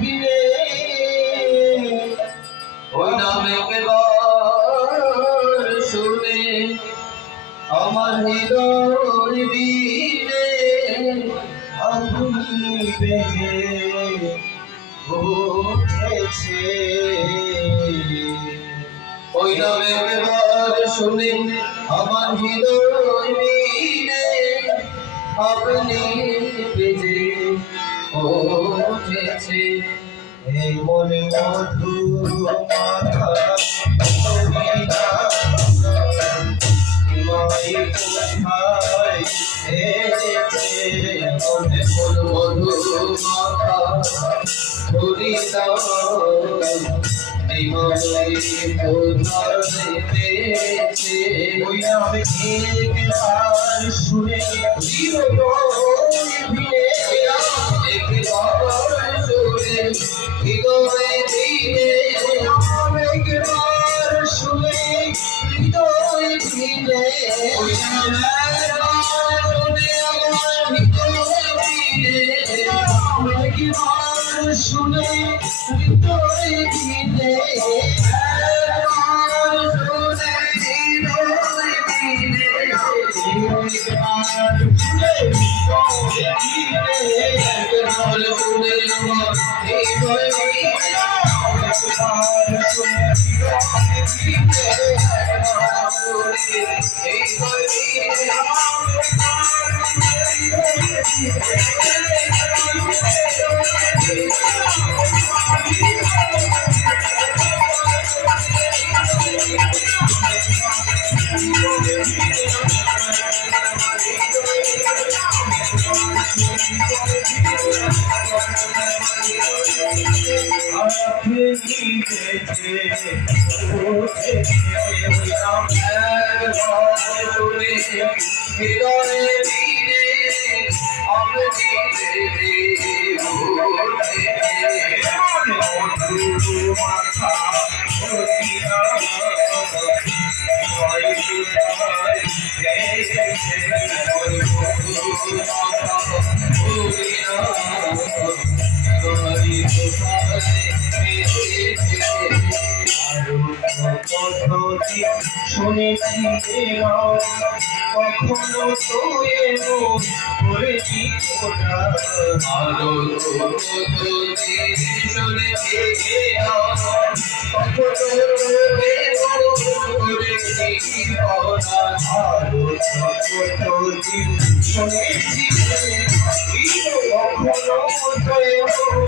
বিনে ওই নাম একবার শুনে আমার হৃদয় বিনে আপনি বেজে উঠেছে। ওই নাম একবার শুনে আমার হৃদয় বিনে আপনি বেজে উঠেছে। এই মনে মধু মাথা মধু মাথা ধরি দাও শুনে একবার শুনে হৃদয় ভিড়ে একবার শুনে হৃদয় ভিড়ে শুনে হৃদয় ভিড়ে শুনেছি কখনো তো এমন করেছি ওটা আলো শুনেছি কখনো করেছি আলো শুনেছি কখনো তো